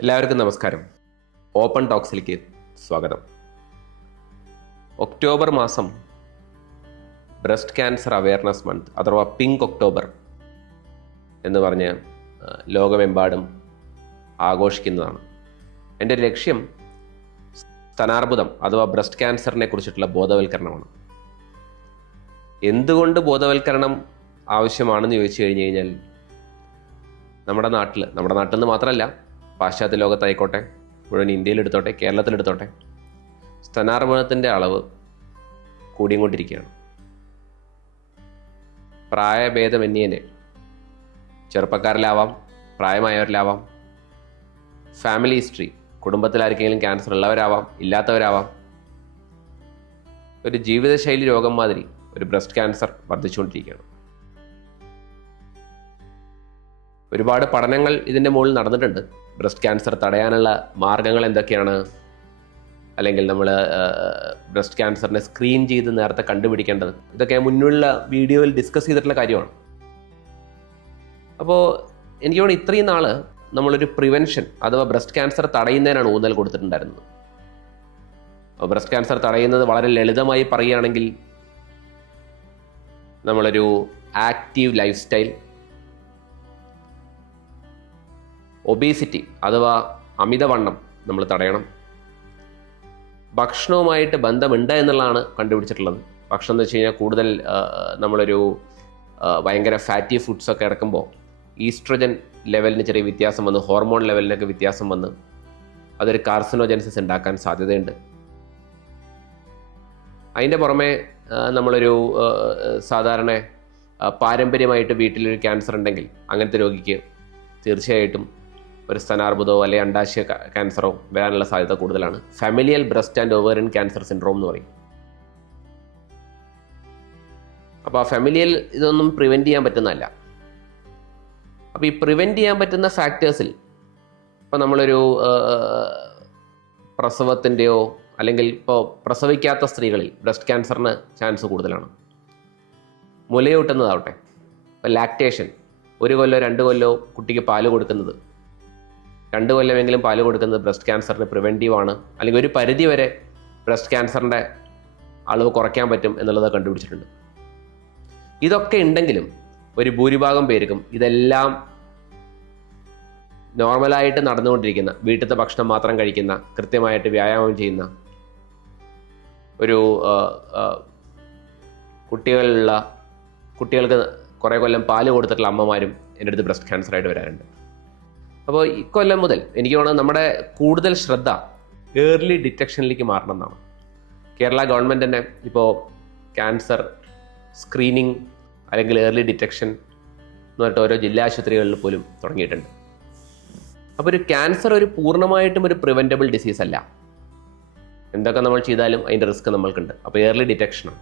എല്ലാവർക്കും നമസ്കാരം. ഓപ്പൺ ടോക്സിലേക്ക് സ്വാഗതം. ഒക്ടോബർ മാസം ബ്രസ്റ്റ് ക്യാൻസർ അവയർനെസ് മന്ത് അഥവാ പിങ്ക് ഒക്ടോബർ എന്ന് പറഞ്ഞ് ലോകമെമ്പാടും ആഘോഷിക്കുന്നതാണ്. എൻ്റെ ലക്ഷ്യം സ്തനാർബുദം അഥവാ ബ്രസ്റ്റ് ക്യാൻസറിനെ കുറിച്ചിട്ടുള്ള ബോധവൽക്കരണമാണ്. എന്തുകൊണ്ട് ബോധവൽക്കരണം ആവശ്യമാണെന്ന് ചോദിച്ചു കഴിഞ്ഞു കഴിഞ്ഞാൽ നമ്മുടെ നാട്ടിൽ നിന്ന് മാത്രമല്ല, പാശ്ചാത്യ ലോകത്തായിക്കോട്ടെ, മുഴുവൻ ഇന്ത്യയിലെടുത്തോട്ടെ, കേരളത്തിലെടുത്തോട്ടെ, സ്തനാർബുദത്തിൻ്റെ അളവ് കൂടിക്കൊണ്ടിരിക്കുകയാണ്. പ്രായഭേദമന്യേനെ ചെറുപ്പക്കാരിലാവാം, പ്രായമായവരിലാവാം, ഫാമിലി ഹിസ്റ്ററി, കുടുംബത്തിൽ ആർക്കെങ്കിലും ക്യാൻസർ ഉള്ളവരാവാം, ഇല്ലാത്തവരാവാം, ഒരു ജീവിതശൈലി രോഗം മാതിരി ഒരു ബ്രസ്റ്റ് ക്യാൻസർ വർദ്ധിച്ചുകൊണ്ടിരിക്കുകയാണ്. ഒരുപാട് പഠനങ്ങൾ ഇതിൻ്റെ മുകളിൽ നടന്നിട്ടുണ്ട്. ബ്രസ്റ്റ് ക്യാൻസർ തടയാനുള്ള മാർഗങ്ങൾ എന്തൊക്കെയാണ്, അല്ലെങ്കിൽ നമ്മൾ ബ്രസ്റ്റ് ക്യാൻസറിനെ സ്ക്രീൻ ചെയ്ത് നേരത്തെ കണ്ടുപിടിക്കേണ്ടത്, ഇതൊക്കെ മുന്നുള്ള വീഡിയോയിൽ ഡിസ്കസ് ചെയ്തിട്ടുള്ള കാര്യമാണ്. അപ്പോൾ എനിക്ക് തോന്നുന്നു ഇത്രയും നാൾ നമ്മളൊരു പ്രിവെൻഷൻ അഥവാ ബ്രസ്റ്റ് ക്യാൻസർ തടയുന്നതിനാണ് ഊന്നൽ കൊടുത്തിട്ടുണ്ടായിരുന്നത്. അപ്പോൾ ബ്രസ്റ്റ് ക്യാൻസർ തടയുന്നത് വളരെ ലളിതമായി പറയുകയാണെങ്കിൽ നമ്മളൊരു ആക്റ്റീവ് ലൈഫ് സ്റ്റൈൽ, ഒബേസിറ്റി അഥവാ അമിതവണ്ണം നമ്മൾ തടയണം, ഭക്ഷണവുമായിട്ട് ബന്ധമുണ്ട് എന്നുള്ളതാണ് കണ്ടുപിടിച്ചിട്ടുള്ളത്. ഭക്ഷണം എന്ന് വെച്ച് കഴിഞ്ഞാൽ കൂടുതൽ നമ്മളൊരു ഭയങ്കര ഫാറ്റി ഫുഡ്സൊക്കെ ഇറക്കുമ്പോൾ ഈസ്ട്രജൻ ലെവലിന് ചെറിയ വ്യത്യാസം വന്ന്, ഹോർമോൺ ലെവലിനൊക്കെ വ്യത്യാസം വന്ന് അതൊരു കാർസിനോജൻസിസ് ഉണ്ടാക്കാൻ സാധ്യതയുണ്ട്. അതിൻ്റെ പുറമെ നമ്മളൊരു സാധാരണ പാരമ്പര്യമായിട്ട് വീട്ടിലൊരു ക്യാൻസർ ഉണ്ടെങ്കിൽ അങ്ങനത്തെ രോഗിക്ക് തീർച്ചയായിട്ടും ഒരു സ്തനാർബുദമോ അല്ലെങ്കിൽ അണ്ഡാശയ ക്യാൻസറോ വരാനുള്ള സാധ്യത കൂടുതലാണ്. Familial breast and ovarian cancer syndrome എന്ന് പറയും. അപ്പോൾ ആ ഫാമിലിയൽ ഇതൊന്നും പ്രിവെൻറ്റ് ചെയ്യാൻ പറ്റുന്നതല്ല. അപ്പോൾ ഈ പ്രിവെൻറ്റ് ചെയ്യാൻ പറ്റുന്ന ഫാക്ടേഴ്സിൽ ഇപ്പോൾ നമ്മളൊരു പ്രസവത്തിൻ്റെയോ അല്ലെങ്കിൽ ഇപ്പോൾ പ്രസവിക്കാത്ത സ്ത്രീകളിൽ ബ്രസ്റ്റ് ക്യാൻസറിന് ചാൻസ് കൂടുതലാണ്. മുലയൂട്ടുന്നതാവട്ടെ, ഇപ്പോൾ ലാക്ടേഷൻ, 1 കൊല്ലോ 2 കൊല്ലോ കുട്ടിക്ക് പാല് കൊടുക്കുന്നത്, 2 കൊല്ലമെങ്കിലും പാല് കൊടുക്കുന്നത് ബ്രസ്റ്റ് ക്യാൻസറിന് പ്രിവെൻറ്റീവ് ആണ്, അല്ലെങ്കിൽ ഒരു പരിധി വരെ ബ്രസ്റ്റ് ക്യാൻസറിൻ്റെ അളവ് കുറയ്ക്കാൻ പറ്റും എന്നുള്ളത് കണ്ടുപിടിച്ചിട്ടുണ്ട്. ഇതൊക്കെ ഉണ്ടെങ്കിലും ഒരു ഭൂരിഭാഗം പേർക്കും ഇതെല്ലാം നോർമലായിട്ട് നടന്നുകൊണ്ടിരിക്കുന്ന, വീട്ടിലത്തെ ഭക്ഷണം മാത്രം കഴിക്കുന്ന, കൃത്യമായിട്ട് വ്യായാമം ചെയ്യുന്ന, ഒരു കുട്ടികൾക്ക് കുറേ കൊല്ലം പാല് കൊടുത്തിട്ടുള്ള അമ്മമാരും എൻ്റെ അടുത്ത് ബ്രസ്റ്റ് ക്യാൻസറായിട്ട് വരാറുണ്ട്. അപ്പോൾ ഇക്കൊല്ലം മുതൽ എനിക്ക് തോന്നുന്നത് നമ്മുടെ കൂടുതൽ ശ്രദ്ധ ഏർലി ഡിറ്റക്ഷനിലേക്ക് മാറണം എന്നാണ്. കേരള ഗവൺമെൻറ് തന്നെ ഇപ്പോൾ ക്യാൻസർ സ്ക്രീനിങ് അല്ലെങ്കിൽ ഏർലി ഡിറ്റക്ഷൻ എന്ന് പറഞ്ഞിട്ട് ഓരോ ജില്ലാ ആശുപത്രികളിൽ പോലും തുടങ്ങിയിട്ടുണ്ട്. അപ്പോൾ ഒരു ക്യാൻസർ ഒരു പൂർണ്ണമായിട്ടും ഒരു പ്രിവെൻറ്റബിൾ ഡിസീസ് അല്ല. എന്തൊക്കെ നമ്മൾ ചെയ്താലും അതിൻ്റെ റിസ്ക് നമ്മൾക്കുണ്ട്. അപ്പോൾ ഏർലി ഡിറ്റക്ഷനാണ്.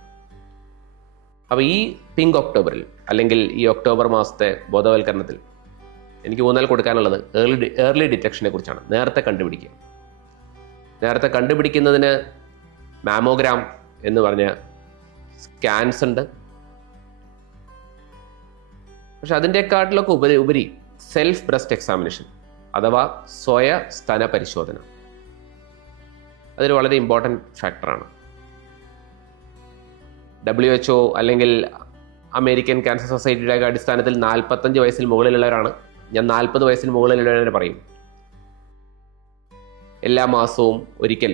അപ്പോൾ ഈ പിങ്ക് ഒക്ടോബറിൽ അല്ലെങ്കിൽ ഈ ഒക്ടോബർ മാസത്തെ ബോധവൽക്കരണത്തിൽ എനിക്ക് ഊന്നൽ കൊടുക്കാനുള്ളത് ഏർലി ഡിറ്റക്ഷനെ കുറിച്ചാണ്. നേരത്തെ കണ്ടുപിടിക്കുക. നേരത്തെ കണ്ടുപിടിക്കുന്നതിന് മാമോഗ്രാം എന്ന് പറഞ്ഞ സ്കാൻസ് ഉണ്ട്. പക്ഷെ അതിൻ്റെക്കാട്ടിലൊക്കെ ഉപരി സെൽഫ് ബ്രസ്റ്റ് എക്സാമിനേഷൻ അഥവാ സ്വയ സ്തന പരിശോധന, അതൊരു വളരെ ഇമ്പോർട്ടൻറ്റ് ഫാക്ടറാണ്. WHO അല്ലെങ്കിൽ അമേരിക്കൻ ക്യാൻസർ സൊസൈറ്റിയുടെ അടിസ്ഥാനത്തിൽ 45 വയസ്സിൽ മുകളിലുള്ളവരാണ്, ഞാൻ 40 വയസ്സിന് മുകളിലുള്ളവരെ പറയും, എല്ലാ മാസവും ഒരിക്കൽ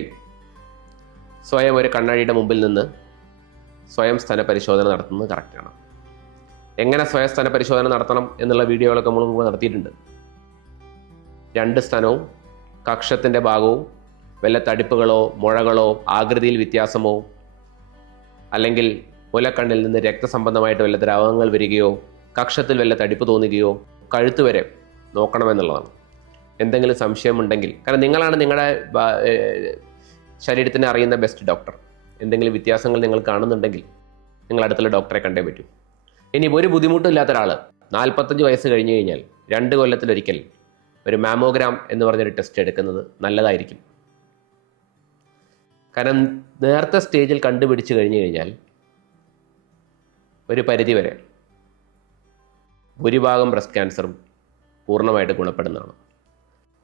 സ്വയം ഒരു കണ്ണാടിയുടെ മുമ്പിൽ നിന്ന് സ്വയം സ്തന പരിശോധന നടത്തുന്നത് കറക്റ്റാണ്. എങ്ങനെ സ്വയം സ്തന പരിശോധന നടത്തണം എന്നുള്ള വീഡിയോകളൊക്കെ നമ്മൾ മുമ്പ് നടത്തിയിട്ടുണ്ട്. 2 സ്തനവും കക്ഷത്തിൻ്റെ ഭാഗവും വല്ല തടിപ്പുകളോ മുഴകളോ ആകൃതിയിൽ വ്യത്യാസമോ അല്ലെങ്കിൽ മുലക്കണ്ണിൽ നിന്ന് രക്തസംബന്ധമായിട്ട് വല്ല ദ്രാവകങ്ങൾ വരികയോ കക്ഷത്തിൽ വല്ല തടിപ്പ് തോന്നുകയോ കഴുത്ത് വരെ നോക്കണമെന്നുള്ളതാണ്. എന്തെങ്കിലും സംശയമുണ്ടെങ്കിൽ, കാരണം നിങ്ങളാണ് നിങ്ങളുടെ ശരീരത്തിനെ അറിയുന്ന ബെസ്റ്റ് ഡോക്ടർ. എന്തെങ്കിലും വ്യത്യാസങ്ങൾ നിങ്ങൾ കാണുന്നുണ്ടെങ്കിൽ നിങ്ങൾ അടുത്തുള്ള ഡോക്ടറെ കണ്ടേ പറ്റൂ. ഇനി ഒരു ബുദ്ധിമുട്ടും ഇല്ലാത്ത ഒരാൾ 45 വയസ്സ് കഴിഞ്ഞ് കഴിഞ്ഞാൽ 2 കൊല്ലത്തിലൊരിക്കൽ ഒരു മാമോഗ്രാം എന്ന് പറഞ്ഞൊരു ടെസ്റ്റ് എടുക്കുന്നത് നല്ലതായിരിക്കും. കാരണം നേരത്തെ സ്റ്റേജിൽ കണ്ടുപിടിച്ച് കഴിഞ്ഞു കഴിഞ്ഞാൽ ഒരു പരിധിവരെ ഭൂരിഭാഗം ബ്രസ്റ്റ് ക്യാൻസറും പൂർണ്ണമായിട്ട് ഗുണപ്പെടുന്നതാണ്.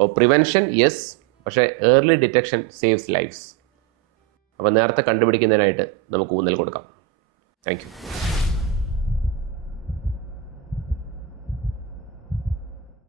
അപ്പോൾ പ്രിവെൻഷൻ യെസ്, പക്ഷേ ഏർലി ഡിറ്റക്ഷൻ സേവ്സ് ലൈഫ്സ്. അപ്പോൾ നേരത്തെ കണ്ടുപിടിക്കുന്നതിനായിട്ട് നമുക്ക് ഊന്നൽ കൊടുക്കാം. Thank you.